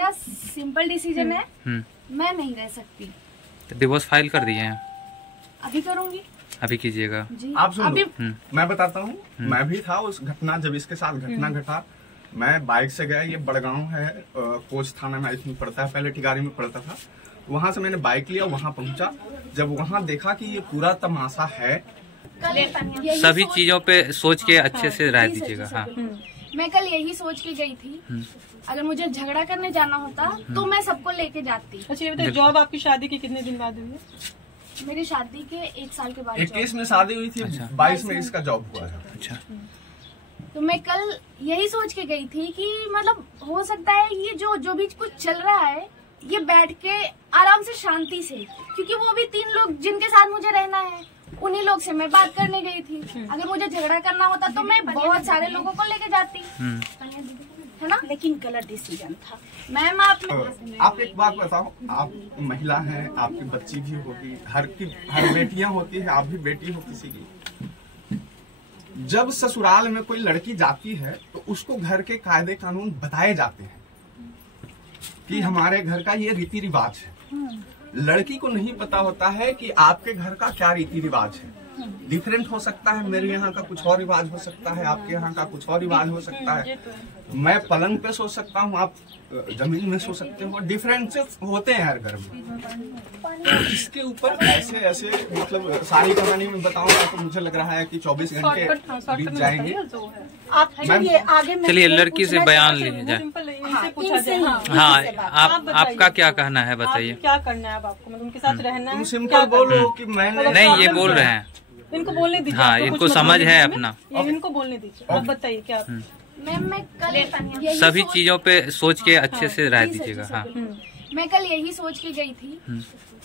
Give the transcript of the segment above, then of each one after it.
मेरा simple decision है, मैं नहीं रह सकती। तो डिवोर्स फाइल कर दिए हैं? अभी करूंगी। अभी कीजिएगा। आप सुनो, मैं बताता हूँ। मैं भी था उस घटना, जब इसके साथ घटना घटा, मैं बाइक से गया। ये बड़गांव है, कोच थाना में आई थिंक पड़ता है, पहले टिगारी में पड़ता था। वहां से मैंने बाइक लिया, वहां पहुंचा। जब वहां देखा कि ये पूरा तमाशा है, सभी चीजों पे सोच के अच्छे से राय दीजिएगा। हाँ, मैं कल यही सोच के गई थी, अगर मुझे झगड़ा करने जाना होता तो मैं सबको लेके जाती। अच्छा ये बताइए, जॉब आपकी शादी के कितने दिन बाद हुई है? मेरी शादी के 1 साल के बाद। 21 में शादी हुई थी। अच्छा। 22 में इसका जॉब हुआ है। अच्छा, तो मैं कल यही सोच के गई थी कि मतलब हो सकता है ये जो भी कुछ चल रहा है, ये बैठ के आराम से शांति से, क्योंकि वो भी 3 लोग जिनके साथ मुझे रहना है, उन्हीं लोग से मैं बात करने गई थी। अगर मुझे झगड़ा करना होता तो मैं बहुत सारे लोगों को लेके जाती, है ना। लेकिन गलत डिसीजन था। मैम आप एक बात बताओ, आप महिला हैं, आपकी बच्ची भी होगी, हर बेटियां होती है, आप भी बेटी हो किसी की। जब ससुराल में कोई लड़की जाती है तो उसको घर के कायदे कानून बताए जाते हैं कि हमारे घर का ये रीति रिवाज है। लड़की को नहीं पता होता है कि आपके घर का क्या रीति रिवाज है। डिफरेंट हो सकता है, मेरे यहाँ का कुछ और रिवाज हो सकता है, आपके यहाँ का कुछ और रिवाज हो सकता है। मैं पलंग पे सो सकता हूँ, आप जमीन में सो सकते हो। डिफरेंसेस होते हैं हर घर में। तो इसके ऊपर ऐसे मतलब सारी कहानी में बताऊंगा तो मुझे लग रहा है कि 24 घंटे बीत जाएंगे। आप चलिए लड़की से बयान लिए जाए। हाँ, आपका क्या कहना है, बताइए। क्या करना है अब आपको? मतलब उनके साथ रहना है? सिंपल बोलो कि मैंने नहीं, ये बोल रहे हैं। इनको बोलने दीजिए। हाँ, इनको समझ है अपना। इनको बोलने दीजिए। अब बताइए क्या। मैम मैं कल सभी चीजों पे सोच के अच्छे से राय दीजिएगा। हाँ, मैं कल यही सोच के गई थी,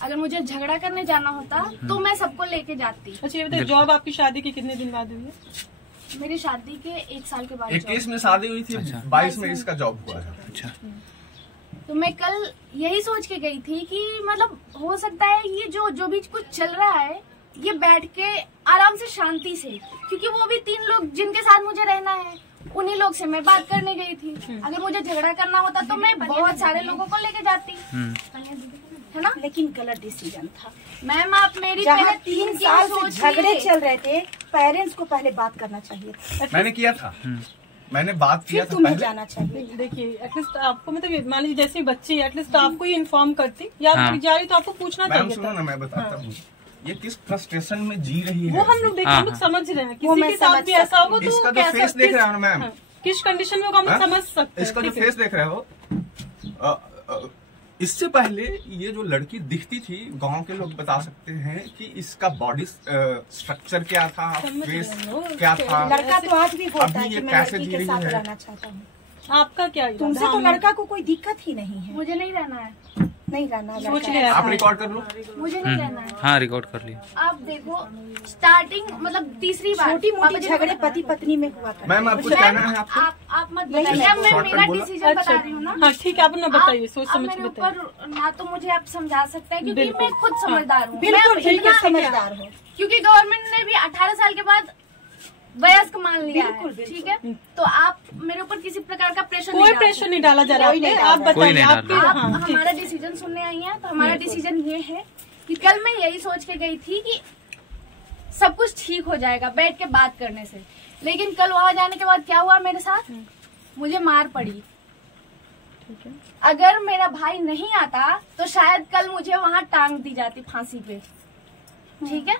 अगर मुझे झगड़ा करने जाना होता तो मैं सबको लेके जाती। अच्छा ये बताइए, जॉब आपकी शादी के कितने दिन बाद हुई है? मेरी शादी के 1 साल के बाद। 21 में शादी हुई थी। अच्छा। 22 में इसका जॉब हुआ है। अच्छा, तो मैं कल यही सोच के गई थी कि मतलब हो सकता है ये जो भी कुछ चल रहा है, ये बैठ के आराम से शांति से, क्योंकि वो भी 3 लोग जिनके साथ मुझे रहना है, उन्हीं लोग से मैं बात करने गई थी। अगर मुझे झगड़ा करना होता तो मैं बहुत सारे लोगों को लेके जाती, है ना। लेकिन गलत डिसीजन था। मैम आप मेरी जहाँ 3 साल से झगड़े चल रहे थे, पेरेंट्स को पहले बात करना चाहिए। मैंने किया था, मैंने बात किया था, तुम्हें जाना चाहिए। देखिए एटलीस्ट आपको, मतलब मान लीजिए जैसे बच्ची एटलीस्ट आपको ये इन्फॉर्म करती, या आप जा रही तो आपको पूछना चाहिए। सुनो ना, मैं बताता हूँ ये किस फ्रस्ट्रेशन में जी रही है। वो हम लोग देखिए, हम लोग समझ रहे हैं। किसी के साथ भी ऐसा होगा तो इसका जो फेस देख रहे हो ना मैम, किस कंडीशन में होगा हम समझ सकते हैं। इसका जो फेस देख रहे हो, इससे पहले ये जो लड़की दिखती थी, गांव के लोग बता सकते हैं कि इसका बॉडी स्ट्रक्चर क्या था, फेस क्या था। लड़का तो आज भी बोलता है कि मैं लड़की के साथ है। रहना चाहता हूँ। आपका क्या? तुमसे तो लड़का को कोई दिक्कत ही नहीं है। मुझे नहीं रहना है, नहीं रहना। सोच लिया आप रिकॉर्ड कर लो। मुझे नहीं रहना है। हाँ, रिकॉर्ड कर लिया। आप देखो, स्टार्टिंग मतलब तीसरी बार छोटी मोटी झगड़े पति पत्नी में हुआ था। मैम आप कुछ कहना है आपको? आप मत बताइए, मैं मेरा डिसीजन बता रही हूँ ना। हाँ ठीक है, आप ना बताइए, सोच समझ मेरे के बताइए। ऊपर ना तो मुझे आप समझा सकते हैं, क्योंकि मैं खुद समझदार हूँ। बिल्कुल बिल्कुल समझदार हो, क्योंकि गवर्नमेंट ने भी 18 साल के बाद वयस्क मान लिया है, ठीक है। तो आप मेरे ऊपर किसी प्रकार का प्रेशर, कोई प्रेशर नहीं डाला जा रहा है। आप बताइए, आप हमारा डिसीजन सुनने आई हैं, तो हमारा डिसीजन ये है कि कल मैं यही सोच के गई थी कि सब कुछ ठीक हो जाएगा बैठ के बात करने से। लेकिन कल वहां जाने के बाद क्या हुआ मेरे साथ, मुझे मार पड़ी। अगर मेरा भाई नहीं आता तो शायद कल मुझे वहां टांग दी जाती फांसी पे, ठीक है।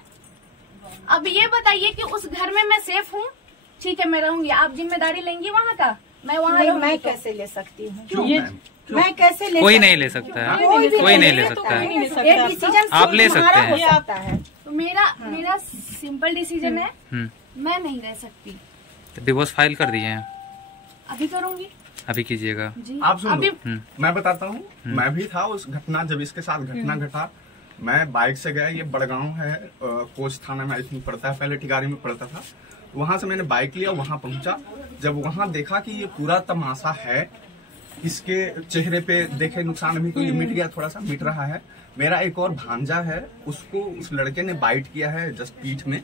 अब ये बताइए कि उस घर में मैं सेफ हूँ? ठीक है, मैं रहूंगी, आप जिम्मेदारी लेंगी वहाँ का, मैं वहाँ रहूंगी। मैं कैसे ले सकती हूँ? मैं कैसे ले? कोई नहीं ले सकता है, कोई नहीं ले सकता है। ये डिसीजन आप ले सकते हैं। तो मेरा सिंपल डिसीजन है, मैं नहीं रह सकती। तो डिवोर्स फाइल कर दिए हैं? अभी करूंगी। अभी कीजिएगा। आप सुनो, मैं बताता हूँ। मैं भी था उस घटना, जब इसके साथ घटना घटा, मैं बाइक से गया। ये बड़गांव है, कोच थाना में आई थिंक पड़ता है, पहले टिगारी में पड़ता था। वहां से मैंने बाइक लिया, वहां पहुंचा। जब वहां देखा कि ये पूरा तमाशा है, इसके चेहरे पे देखे नुकसान अभी तो ये मिट गया, थोड़ा सा मिट रहा है। मेरा एक और भांजा है, उसको उस लड़के ने बाइट किया है जस्ट पीठ में,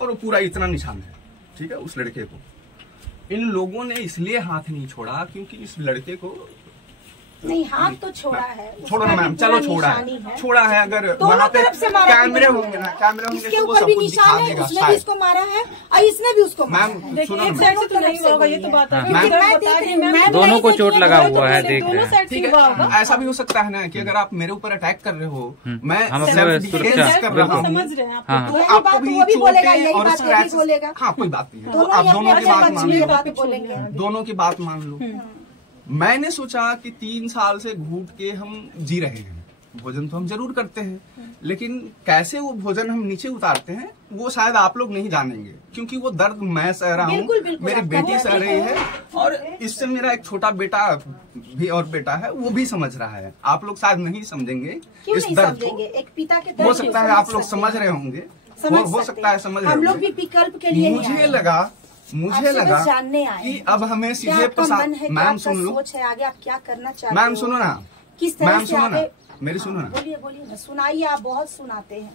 और वो पूरा इतना निशान है, ठीक है, उस लड़के को। इन लोगों ने इसलिए हाथ नहीं छोड़ा क्योंकि इस लड़के को नहीं, हाथ तो छोड़ा है, छोड़ो ना मैम, चलो छोड़ा है अगर वहाँ पे तरफ से मारा, कैमरे होंगे ना, कैमरे होंगे इसके तो वो ऊपर सब भी कुछ निशान दिखा है, देगा उसने भी इसको मारा है और इसने भी उसको मारा है। मैम सुनो एक ना साइड से तो नहीं होगा, ये तो बात है। मैम, मैं देख रही हूँ, मैं दोनों को नहीं चोट देखी, लगा मैं तो हुआ है, बोले, देख रहे दोनों हैं। साइड से ठीक हुआ होगा। है, ऐसा भी हो सकता है ना कि अगर आप मेरे ऊपर अटैक कर रहे हो, मैं हम अपने self सुरक्षा defense कर रहा हूँ, समझ रहे हैं आप। हाँ तो यही आपको बात भी वो भी बोलेगा, चोटें यही और बात वो भी स्क्रैचेस, बोलेगा। हाँ कोई बात नहीं है, तो दोनों आप दोनों की बात मान लो, बात बोलेंगे। दोनों की बात मान लो। मैंने सोचा कि 3 साल से घूट के हम जी रहे हैं, भोजन तो हम जरूर करते हैं, लेकिन कैसे वो भोजन हम नीचे उतारते हैं वो शायद आप लोग नहीं जानेंगे, क्योंकि वो दर्द मैं सह रहा हूँ, बिल्कुल, मेरी बेटी सह रही है, और इससे मेरा एक छोटा बेटा भी और बेटा है, वो भी समझ रहा है। आप लोग शायद नहीं समझेंगे क्यों इस नहीं दर्द समझेंगे? को, एक पिता के हो दर्द सकता है आप लोग समझ रहे होंगे, हो सकता है समझ रहे हम लोग होंगे। भी विकल्प के लिए मुझे लगा जानने आए कि अब हमें क्या सीधे आपका मन है, क्या मैम आपका सुन लो, सोच है, आगे आप क्या करना चाहते मैम हो? सुनो ना, किस तरह मैम से सुनो ना, आगे मेरी सुनो ना, बोलिए बोलिए ना, सुनाइए, आप बहुत सुनाते हैं,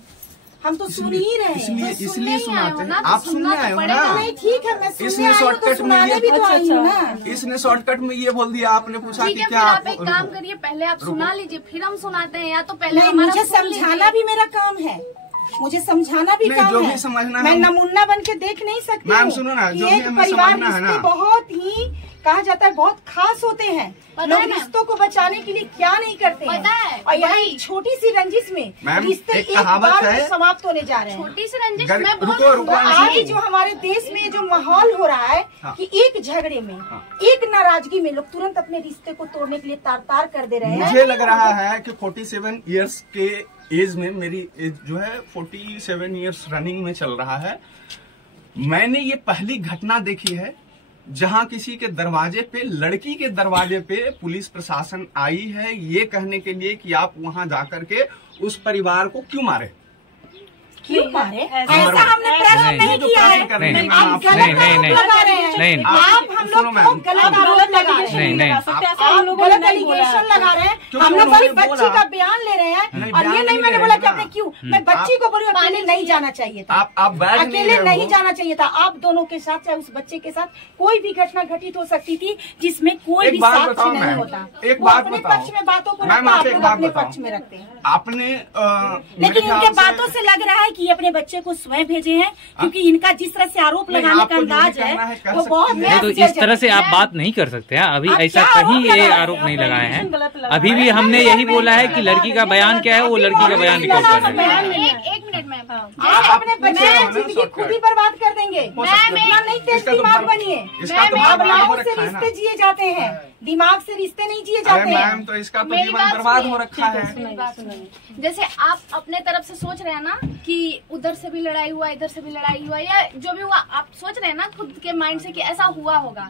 हम तो सुन ही रहे हैं। इसलिए सुनाते हैं, ना, तो आप सुनना सुनने आए तो हो पड़ेगा। ना। नहीं ठीक है, मैं सुनने इसने आई हूँ तो शॉर्टकट में सुनाने ये- भी तो आई हूँ ना। इसने शॉर्टकट में ये बोल दिया, आपने पूछा ठीक कि है, क्या फिर आप एक रुको। काम करिए, पहले आप सुना लीजिए, फिर हम सुनाते हैं, या तो पहले नहीं, हमारा मुझे सुन लीजिए। समझाना भी मेरा काम है, मुझे समझाना भी नहीं, काम जो है। भी समझना मैं है- नमूना बन के देख नहीं सकती मैम हूँ। सुनो ना, जो कि भी एक हमें परिवार समझना है रिश्ते ना, बहुत ही कहा जाता है बहुत खास होते हैं, पता लोग है मैम। रिश्तों को बचाने के लिए क्या नहीं करते हैं। पता है, और यहाँ वही। एक छोटी सी रंजिश में मैम, रिश्ते एक एक कहावत बार में है- समाप्त होने जा रहे हैं। छोटी सी रंजिश गर- मैं बोल रुको, रही हूँ। रुको, आज जो हमारे देश में जो माहौल हो रहा है हाँ। कि एक झगड़े में, एक नाराजगी में लोग तुरंत अपने रिश्ते को तोड़ने के लिए तार कर दे रहे हैं। मुझे लग रहा है कि 47 इयर्स के एज में, मेरी एज जो है 47 इयर्स रनिंग में चल रहा है, मैंने ये पहली घटना देखी है जहां किसी के दरवाजे पे, लड़की के दरवाजे पे पुलिस प्रशासन आई है ये कहने के लिए कि आप वहां जाकर के उस परिवार को क्यों मारे। क्यों मारे? ऐसा ऐसा हमने प्रश्न नहीं, नहीं किया है। नहीं, नहीं, आप आप- गलत नहीं, आरोप नहीं, लगा रहे हैं। नहीं, आप हम सुनो लोग मैम, को गलत आरोप लगा रहे हैं। नहीं, नहीं। आप गलत एलिगेशन लगा रहे हैं। क्योंकि हम लोग उन्होंने बड़ी बच्ची बोला- का बयान ले रहे हैं, नहीं, और बयान ये नहीं नहीं मैंने ले बोला रहे कि हैं आपने ना। क्यों, मैं बच्ची को बोली अकेले नहीं जाना चाहिए था। आप बैठ नहीं अकेले रहे नहीं हो। जाना चाहिए था। आप दोनों के साथ, चाहे उस बच्चे के साथ कोई भी घटना घटित हो सकती थी जिसमें कोई एक भी बात साक्ष्य बताओ नहीं मैम, होता। एक वो बात अपने बताओ। पक्ष में बातों को मैम, रखता, आप आप एक लोग बात अपने बताओ। पक्ष में रखते हैं। आपने मेरे लेकिन ख्याल उनके से- बातों से लग रहा है कि ये अपने बच्चे को स्वयं भेजे हैं, क्योंकि इनका जिस तरह से आरोप नहीं, लगाने आपको का जो भी अंदाज करना है, है कर वो सकती बहुत हैं। नहीं, तो इस तरह से आप बात नहीं कर सकते हैं। अभी आप ऐसा क्या कहीं आरोप ये लगा रहे आरोप हैं? नहीं लगाए हैं। गलत लगा अभी भी हमने यही बोला है कि लड़की का बयान क्या है, वो लड़की का बयान रिकॉर्ड कर रहे हैं। एक मिनट मैम, आप अपने बच्चे मैं- की जिंदगी खुद ही बर्बाद कर देंगे। हो सकता है। इतना नहीं तेज इसका तो दिमाग बड़ा- बनिए। इसका तो बड़ा आप बड़ा हो दिमाग से रखा है ना। रिश्ते जिए जाते हैं, दिमाग से रिश्ते नहीं जिए अरे जाते मैम, हैं। तो इसका तो मेरी जीवन बात बर्बाद सुनिए। हो रखा है। मेरी बात सुनिए। जैसे आप अपने तरफ से सोच रहे हैं ना कि उधर से भी लड़ाई हुआ, इधर से भी लड़ाई हुआ, या जो भी हुआ आप सोच रहे हैं ना खुद के माइंड से कि ऐसा हुआ होगा,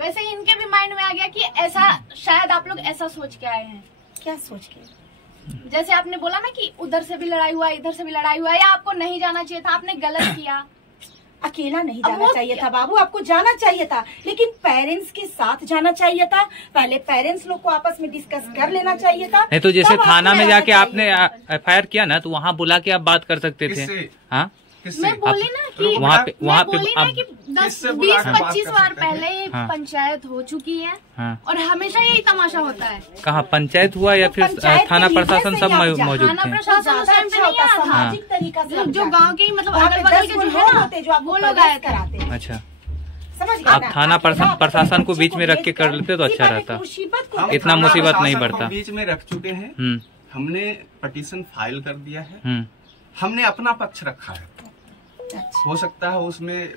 वैसे ही इनके भी माइंड में आ गया कि ऐसा शायद आप लोग ऐसा सोच के आए हैं। क्या सोच के? जैसे आपने बोला ना कि उधर से भी लड़ाई हुआ, इधर से भी लड़ाई हुआ, या आपको नहीं जाना चाहिए था, आपने गलत किया। अकेला नहीं अब जाना वो चाहिए क्या- था बाबू, आपको जाना चाहिए था, लेकिन पेरेंट्स के साथ जाना चाहिए था। पहले पेरेंट्स लोग को आपस में डिस्कस कर लेना चाहिए था। नहीं तो जैसे तब थाना आपको में जाना जाके आपने चाहिए FIR किया ना, तो वहाँ बुला के आप बात कर सकते थे। किससे? हाँ, किससे? मैं बोली ना कि वहाँ पे मैं बोली ना आप कि 10, किससे बुला के बात 20-25 कर बार सकते हैं? पहले ये हाँ। पंचायत हो चुकी है, हाँ, और हमेशा यही तमाशा होता है। कहाँ पंचायत हुआ या तो फिर पंचायत के थाना निर्णय प्रशासन से सब ही आप जहाँ मौजूद थाना थे? प्रशासन ज्यादा उस टाइम पे अच्छा नहीं होता, आया था। सामाजिक तरीका से आप जो जाते। गांव के ही मतलब वहाँ पे अगल बगल 10 के जो लोग है होते जो आपको वो लोग प्रवेश आए थे। कराते। अच्छा, समझ गए आप ना? थाना अकेला अपने प्रशासन को बच्चे बीच में रख के कर भेज लेते तो अच्छा इसी बात रहता। एक मुसीबत को हम इतना थाना मुसीबत नहीं प्रशासन को बढ़ता। बीच में रख चुके हैं। हमने पिटीशन फाइल कर दिया है, हमने अपना पक्ष रखा है। अच्छा। हो सकता है उसमें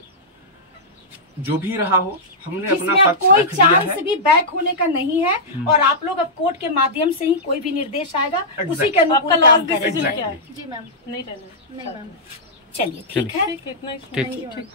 जो भी रहा हो, हमने अपना जिसमें अब पक्ष कोई रख दिया चांस है। भी बैक होने का नहीं है, और आप लोग अब कोर्ट के माध्यम से ही कोई भी निर्देश आएगा उसी के अनुकूल आपका काम लास्ट करेंगे। डिसीजन क्या है? जी मैम, नहीं रहना। नहीं मैम। चलिए ठीक है। ठीक है, इतना ही ठीक ठीक।